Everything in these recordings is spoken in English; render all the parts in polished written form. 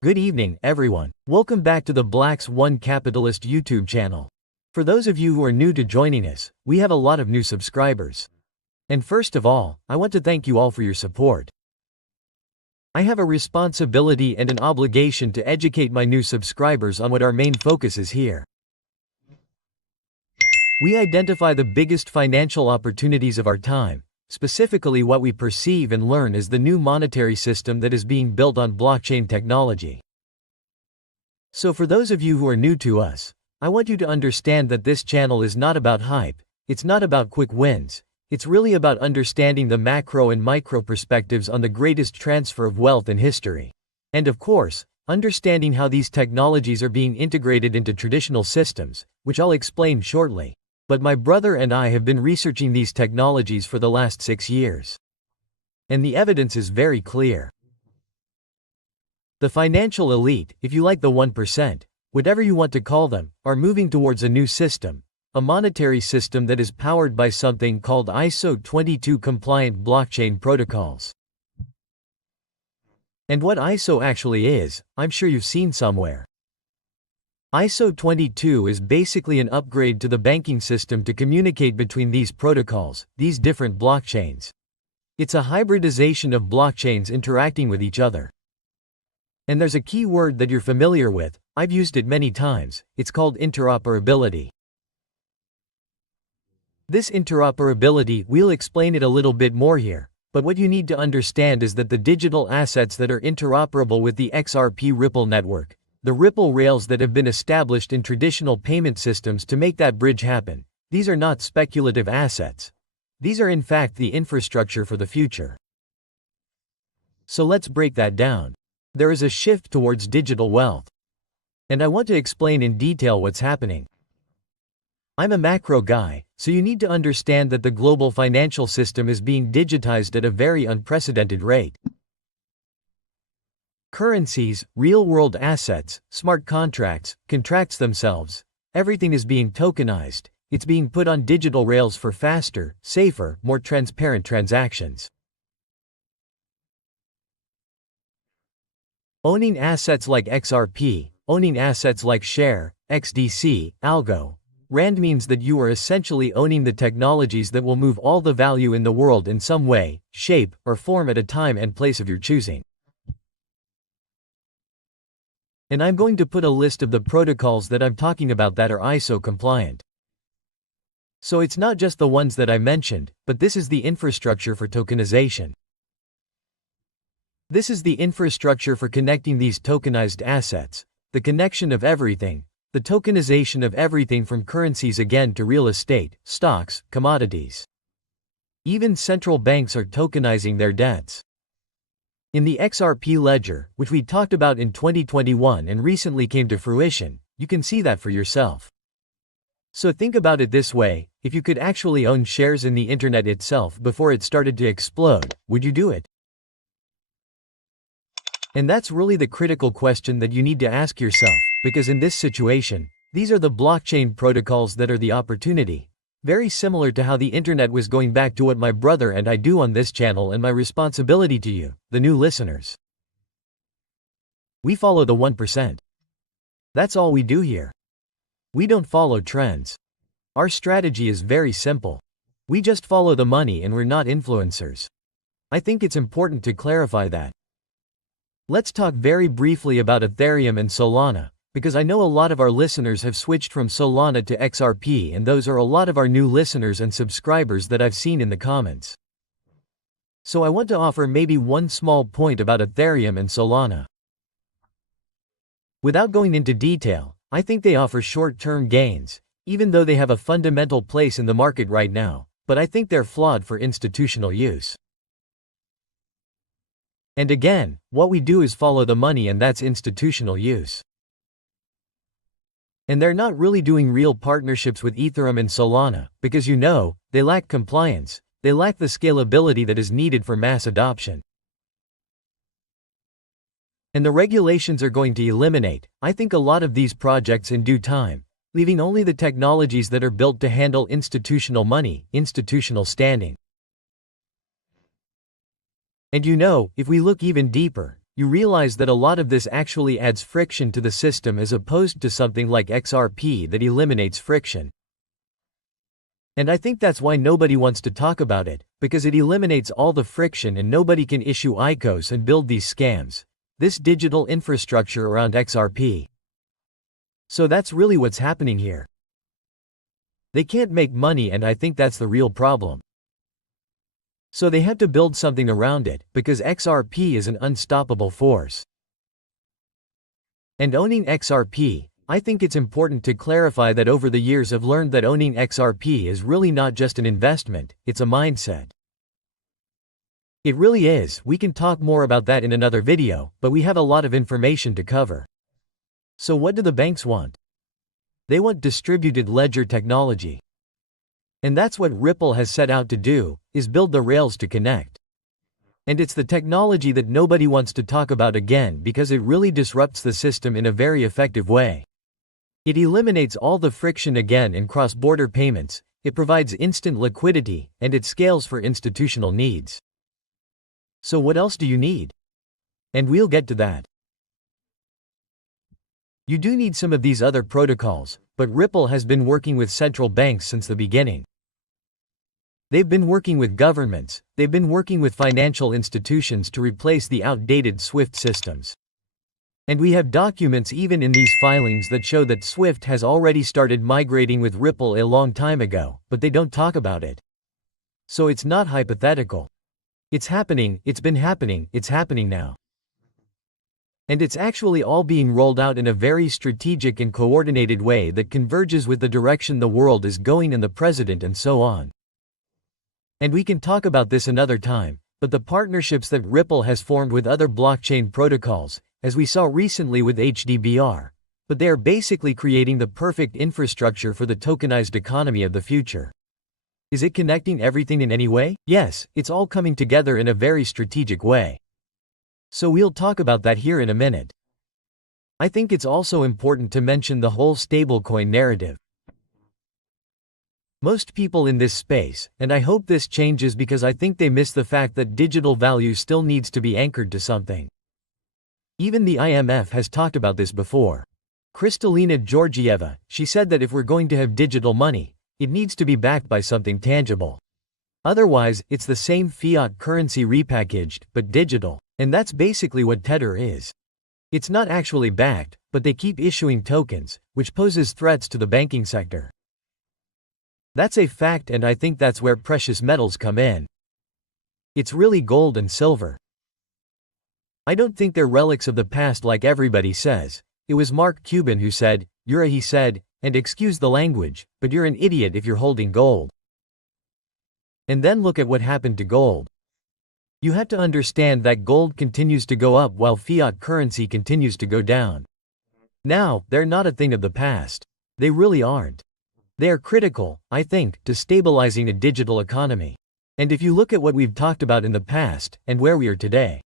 Good evening, everyone. Welcome back to the Black Swan Capitalist YouTube channel. For those of you who are new to joining us, we have a lot of new subscribers. And first of all, I want to thank you all for your support. I have a responsibility and an obligation to educate my new subscribers on what our main focus is here. We identify the biggest financial opportunities of our time, specifically what we perceive and learn as the new monetary system that is being built on blockchain technology. So for those of you who are new to us, I want you to understand that this channel is not about hype, it's not about quick wins, it's really about understanding the macro and micro perspectives on the greatest transfer of wealth in history. And of course, understanding how these technologies are being integrated into traditional systems, which I'll explain shortly. But my brother and I have been researching these technologies for the last 6 years. And the evidence is very clear. The financial elite, if you like the 1%, whatever you want to call them, are moving towards a new system, a monetary system that is powered by something called ISO20022 compliant blockchain protocols. And what ISO actually is, I'm sure you've seen somewhere. ISO20022 is basically an upgrade to the banking system to communicate between these protocols, these different blockchains. It's a hybridization of blockchains interacting with each other. And there's a key word that you're familiar with, I've used it many times, it's called interoperability. This interoperability, we'll explain it a little bit more here, but what you need to understand is that the digital assets that are interoperable with the XRP Ripple network, the Ripple rails that have been established in traditional payment systems to make that bridge happen, these are not speculative assets. These are in fact the infrastructure for the future. So let's break that down. There is a shift towards digital wealth. And I want to explain in detail what's happening. I'm a macro guy, so you need to understand that the global financial system is being digitized at a very unprecedented rate. Currencies, real-world assets, smart contracts themselves, everything is being tokenized, it's being put on digital rails for faster, safer, more transparent transactions. Owning assets like XRP, owning assets like Share, XDC, Algo, Rand means that you are essentially owning the technologies that will move all the value in the world in some way, shape, or form at a time and place of your choosing. And I'm going to put a list of the protocols that I'm talking about that are ISO compliant. So it's not just the ones that I mentioned, but this is the infrastructure for tokenization. This is the infrastructure for connecting these tokenized assets, the connection of everything, the tokenization of everything from currencies again to real estate, stocks, commodities. Even central banks are tokenizing their debts. In the XRP ledger, which we talked about in 2021 and recently came to fruition, you can see that for yourself. So think about it this way, if you could actually own shares in the internet itself before it started to explode, would you do it? And that's really the critical question that you need to ask yourself, because in this situation, these are the blockchain protocols that are the opportunity. Very similar to how the internet was going back to what my brother and I do on this channel and my responsibility to you, the new listeners. We follow the 1%. That's all we do here. We don't follow trends. Our strategy is very simple. We just follow the money and we're not influencers. I think it's important to clarify that. Let's talk very briefly about Ethereum and Solana, because I know a lot of our listeners have switched from Solana to XRP, and those are a lot of our new listeners and subscribers that I've seen in the comments. So I want to offer maybe one small point about Ethereum and Solana. Without going into detail, I think they offer short-term gains, even though they have a fundamental place in the market right now, but I think they're flawed for institutional use. And again, what we do is follow the money, and that's institutional use. And they're not really doing real partnerships with Ethereum and Solana, because they lack compliance, they lack the scalability that is needed for mass adoption. And the regulations are going to eliminate, I think, a lot of these projects in due time, leaving only the technologies that are built to handle institutional money, institutional standing. And if we look even deeper, you realize that a lot of this actually adds friction to the system as opposed to something like XRP that eliminates friction. And I think that's why nobody wants to talk about it, because it eliminates all the friction and nobody can issue ICOs and build these scams, this digital infrastructure around XRP. So that's really what's happening here. They can't make money, and I think that's the real problem. So they have to build something around it, because XRP is an unstoppable force. And owning XRP, I think it's important to clarify that over the years I've learned that owning XRP is really not just an investment, it's a mindset. It really is. We can talk more about that in another video, but we have a lot of information to cover. So what do the banks want? They want distributed ledger technology. And that's what Ripple has set out to do, is build the rails to connect. And it's the technology that nobody wants to talk about again because it really disrupts the system in a very effective way. It eliminates all the friction again in cross-border payments, it provides instant liquidity, and it scales for institutional needs. So what else do you need? And we'll get to that. You do need some of these other protocols, but Ripple has been working with central banks since the beginning. They've been working with governments, they've been working with financial institutions to replace the outdated SWIFT systems. And we have documents even in these filings that show that SWIFT has already started migrating with Ripple a long time ago, but they don't talk about it. So it's not hypothetical. It's happening, it's been happening, it's happening now. And it's actually all being rolled out in a very strategic and coordinated way that converges with the direction the world is going and the president and so on. And we can talk about this another time, but the partnerships that Ripple has formed with other blockchain protocols, as we saw recently with HDBR, but they are basically creating the perfect infrastructure for the tokenized economy of the future. Is it connecting everything in any way? Yes, it's all coming together in a very strategic way. So we'll talk about that here in a minute. I think it's also important to mention the whole stablecoin narrative. Most people in this space, and I hope this changes because I think they miss the fact that digital value still needs to be anchored to something. Even the IMF has talked about this before. Kristalina Georgieva, she said that if we're going to have digital money, it needs to be backed by something tangible. Otherwise, it's the same fiat currency repackaged, but digital. And that's basically what Tether is. It's not actually backed, but they keep issuing tokens, which poses threats to the banking sector. That's a fact, and I think that's where precious metals come in. It's really gold and silver. I don't think they're relics of the past like everybody says. It was Mark Cuban who said, he said, and excuse the language, but you're an idiot if you're holding gold. And then look at what happened to gold. You have to understand that gold continues to go up while fiat currency continues to go down. Now, they're not a thing of the past. They really aren't. They are critical, I think, to stabilizing a digital economy. And if you look at what we've talked about in the past, and where we are today.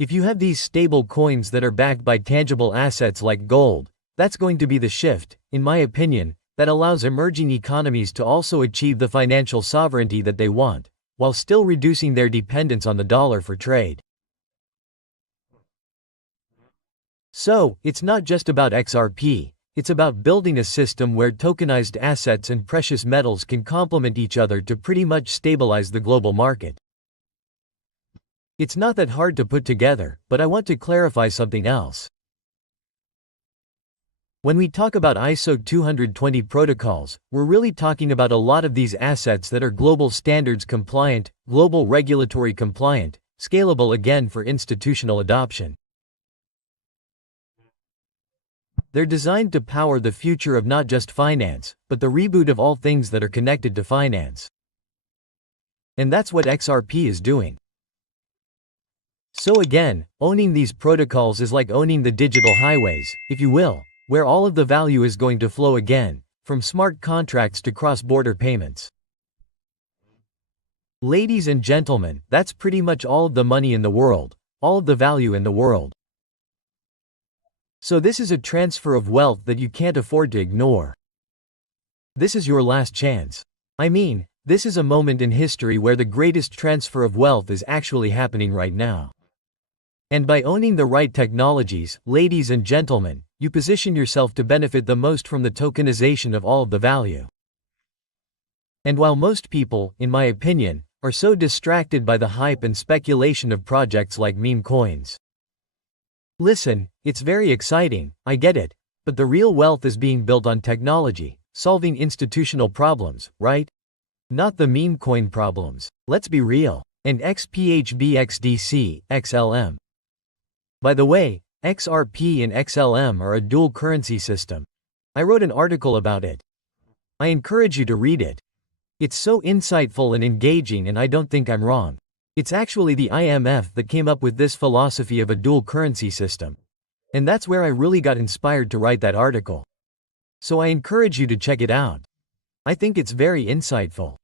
If you have these stable coins that are backed by tangible assets like gold, that's going to be the shift, in my opinion, that allows emerging economies to also achieve the financial sovereignty that they want, while still reducing their dependence on the dollar for trade. So, it's not just about XRP, it's about building a system where tokenized assets and precious metals can complement each other to pretty much stabilize the global market. It's not that hard to put together, but I want to clarify something else. When we talk about ISO20022 protocols, we're really talking about a lot of these assets that are global standards compliant, global regulatory compliant, scalable again for institutional adoption. They're designed to power the future of not just finance, but the reboot of all things that are connected to finance. And that's what XRP is doing. So again, owning these protocols is like owning the digital highways, if you will, where all of the value is going to flow again, from smart contracts to cross-border payments. Ladies and gentlemen, that's pretty much all of the money in the world, all of the value in the world. So this is a transfer of wealth that you can't afford to ignore. This is your last chance. I mean, this is a moment in history where the greatest transfer of wealth is actually happening right now. And by owning the right technologies, ladies and gentlemen, you position yourself to benefit the most from the tokenization of all of the value. And while most people, in my opinion, are so distracted by the hype and speculation of projects like meme coins. Listen, it's very exciting, I get it, but the real wealth is being built on technology, solving institutional problems, right? Not the meme coin problems. Let's be real. And XPHBXDC, XLM. By the way, XRP and XLM are a dual currency system. I wrote an article about it. I encourage you to read it. It's so insightful and engaging, and I don't think I'm wrong. It's actually the IMF that came up with this philosophy of a dual currency system. And that's where I really got inspired to write that article. So I encourage you to check it out. I think it's very insightful.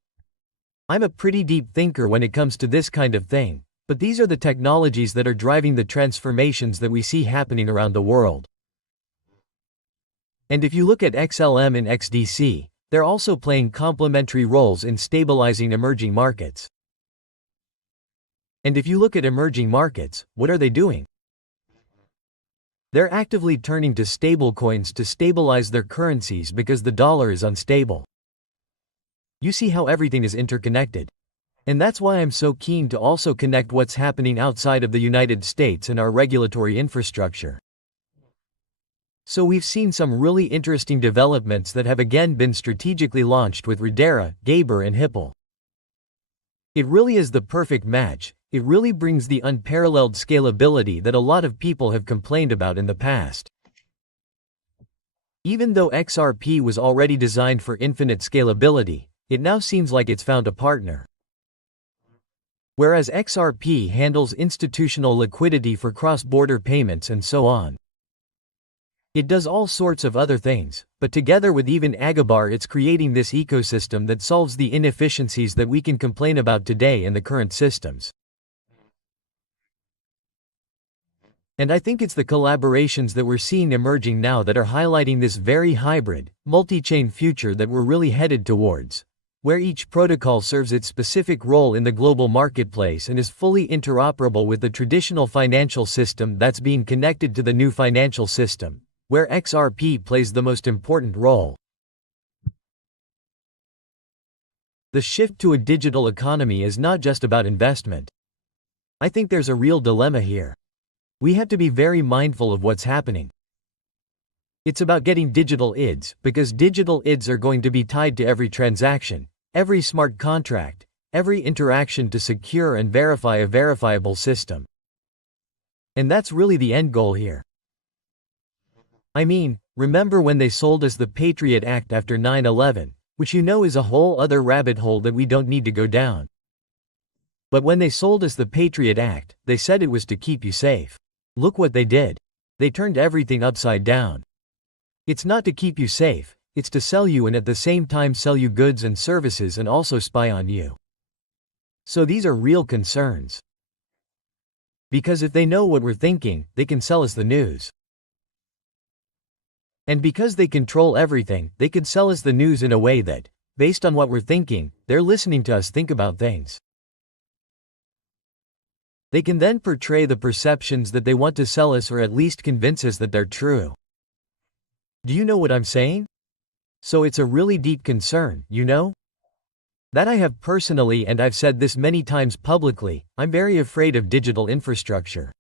I'm a pretty deep thinker when it comes to this kind of thing, but these are the technologies that are driving the transformations that we see happening around the world. And if you look at XLM and XDC, they're also playing complementary roles in stabilizing emerging markets. And if you look at emerging markets, what are they doing? They're actively turning to stablecoins to stabilize their currencies because the dollar is unstable. You see how everything is interconnected. And that's why I'm so keen to also connect what's happening outside of the United States and our regulatory infrastructure. So we've seen some really interesting developments that have again been strategically launched with Hedera, Gaber and Hipple. It really is the perfect match. It really brings the unparalleled scalability that a lot of people have complained about in the past. Even though XRP was already designed for infinite scalability, it now seems like it's found a partner. Whereas XRP handles institutional liquidity for cross-border payments and so on. It does all sorts of other things, but together with even Agabar, it's creating this ecosystem that solves the inefficiencies that we can complain about today in the current systems. And I think it's the collaborations that we're seeing emerging now that are highlighting this very hybrid, multi-chain future that we're really headed towards, where each protocol serves its specific role in the global marketplace and is fully interoperable with the traditional financial system that's being connected to the new financial system, where XRP plays the most important role. The shift to a digital economy is not just about investment. I think there's a real dilemma here. We have to be very mindful of what's happening. It's about getting digital IDs, because digital IDs are going to be tied to every transaction, every smart contract, every interaction to secure and verify a verifiable system. And that's really the end goal here. I mean, remember when they sold us the Patriot Act after 9/11, which you know is a whole other rabbit hole that we don't need to go down. But when they sold us the Patriot Act, they said it was to keep you safe. Look what they did. They turned everything upside down. It's not to keep you safe, it's to sell you and at the same time sell you goods and services and also spy on you. So these are real concerns. Because if they know what we're thinking, they can sell us the news. And because they control everything, they could sell us the news in a way that, based on what we're thinking, they're listening to us think about things. They can then portray the perceptions that they want to sell us, or at least convince us that they're true. Do you know what I'm saying? So it's a really deep concern, you know? That I have personally, and I've said this many times publicly, I'm very afraid of digital infrastructure.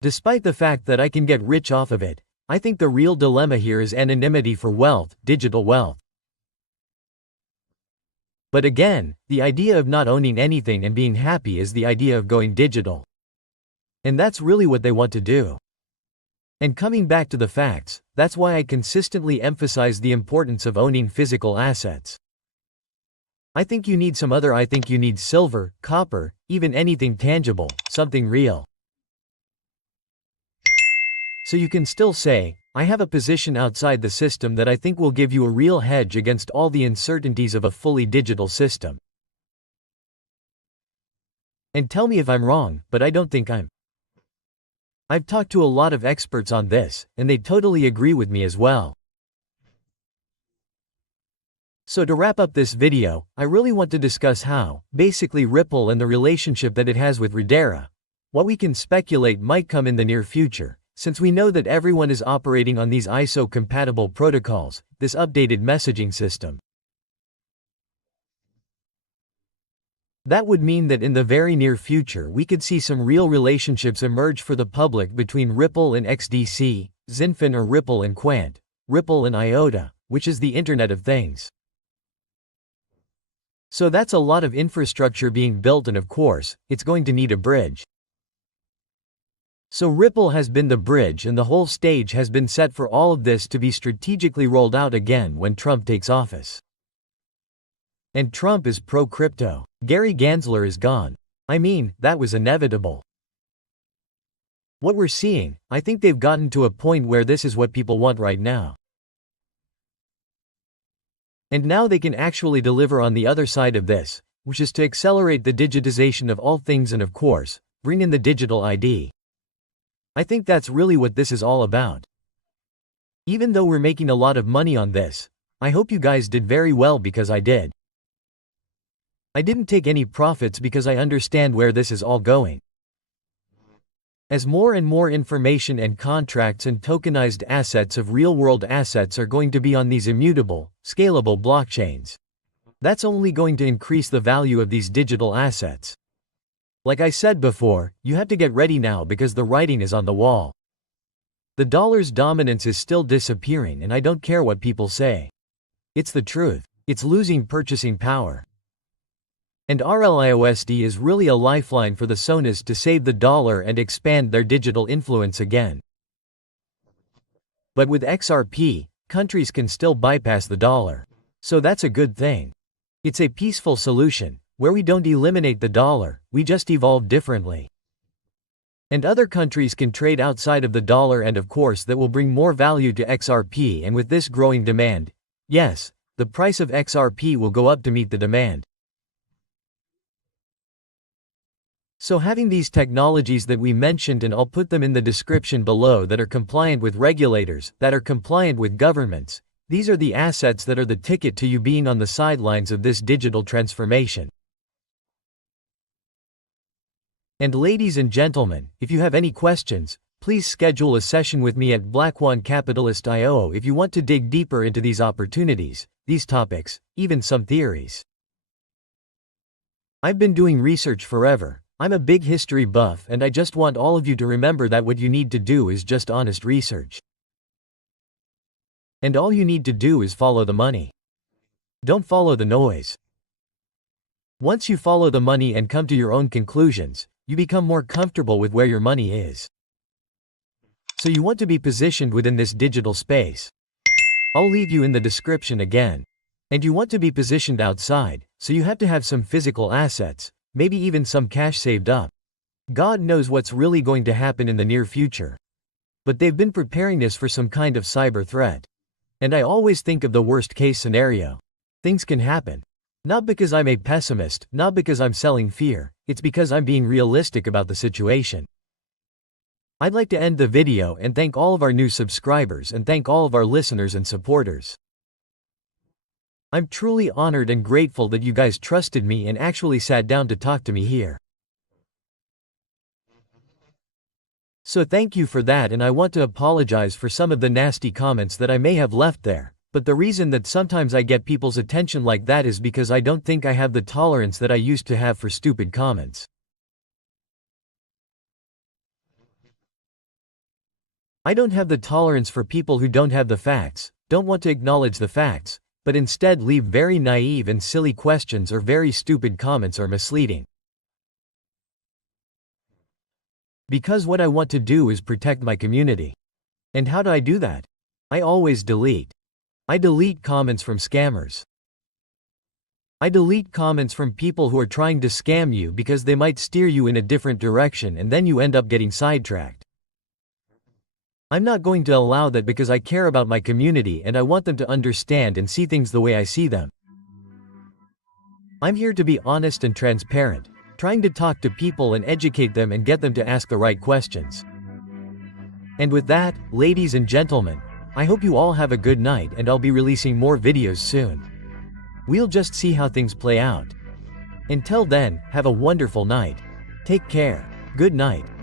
Despite the fact that I can get rich off of it, I think the real dilemma here is anonymity for wealth, digital wealth. But again, the idea of not owning anything and being happy is the idea of going digital. And that's really what they want to do. And coming back to the facts, that's why I consistently emphasize the importance of owning physical assets. I think you need silver, copper, even anything tangible, something real. So you can still say, I have a position outside the system that I think will give you a real hedge against all the uncertainties of a fully digital system. And tell me if I'm wrong, but I don't think I'm. I've talked to a lot of experts on this, and they totally agree with me as well. So to wrap up this video, I really want to discuss how, basically Ripple and the relationship that it has with Hedera, What we can speculate might come in the near future, since we know that everyone is operating on these ISO-compatible protocols, this updated messaging system. That would mean that in the very near future we could see some real relationships emerge for the public between Ripple and XDC, Zinfin or Ripple and Quant, Ripple and IOTA, which is the Internet of Things. So that's a lot of infrastructure being built, and of course, it's going to need a bridge. So Ripple has been the bridge, and the whole stage has been set for all of this to be strategically rolled out again when Trump takes office. And Trump is pro-crypto. Gary Gensler is gone. I mean, that was inevitable. What we're seeing, I think they've gotten to a point where this is what people want right now. And now they can actually deliver on the other side of this, which is to accelerate the digitization of all things and of course, bring in the digital ID. I think that's really what this is all about. Even though we're making a lot of money on this, I hope you guys did very well because I did. I didn't take any profits because I understand where this is all going. As more and more information and contracts and tokenized assets of real-world assets are going to be on these immutable, scalable blockchains, that's only going to increase the value of these digital assets. Like I said before, you have to get ready now because the writing is on the wall. The dollar's dominance is still disappearing, and I don't care what people say. It's the truth. It's losing purchasing power. And Rlusd is really a lifeline for the Sonas to save the dollar and expand their digital influence again. But with XRP, countries can still bypass the dollar. So that's a good thing. It's a peaceful solution, where we don't eliminate the dollar, we just evolve differently. And other countries can trade outside of the dollar, and of course that will bring more value to XRP, and with this growing demand, yes, the price of XRP will go up to meet the demand. So having these technologies that we mentioned, and I'll put them in the description below, that are compliant with regulators, that are compliant with governments, these are the assets that are the ticket to you being on the sidelines of this digital transformation. And ladies and gentlemen, if you have any questions, please schedule a session with me at blackwancapitalist.io if you want to dig deeper into these opportunities, these topics, even some theories. I've been doing research forever. I'm a big history buff, and I just want all of you to remember that what you need to do is just honest research. And all you need to do is follow the money. Don't follow the noise. Once you follow the money and come to your own conclusions, you become more comfortable with where your money is. So you want to be positioned within this digital space. I'll leave you in the description again. And you want to be positioned outside, so you have to have some physical assets, maybe even some cash saved up. God knows what's really going to happen in the near future. But they've been preparing this for some kind of cyber threat. And I always think of the worst case scenario. Things can happen. Not because I'm a pessimist, not because I'm selling fear, it's because I'm being realistic about the situation. I'd like to end the video and thank all of our new subscribers and thank all of our listeners and supporters. I'm truly honored and grateful that you guys trusted me and actually sat down to talk to me here. So thank you for that, and I want to apologize for some of the nasty comments that I may have left there, but the reason that sometimes I get people's attention like that is because I don't think I have the tolerance that I used to have for stupid comments. I don't have the tolerance for people who don't have the facts, don't want to acknowledge the facts, but instead leave very naive and silly questions or very stupid comments or misleading. Because what I want to do is protect my community. And how do I do that? I always delete. I delete comments from scammers. I delete comments from people who are trying to scam you because they might steer you in a different direction and then you end up getting sidetracked. I'm not going to allow that because I care about my community and I want them to understand and see things the way I see them. I'm here to be honest and transparent, trying to talk to people and educate them and get them to ask the right questions. And with that, ladies and gentlemen, I hope you all have a good night, and I'll be releasing more videos soon. We'll just see how things play out. Until then, have a wonderful night. Take care. Good night.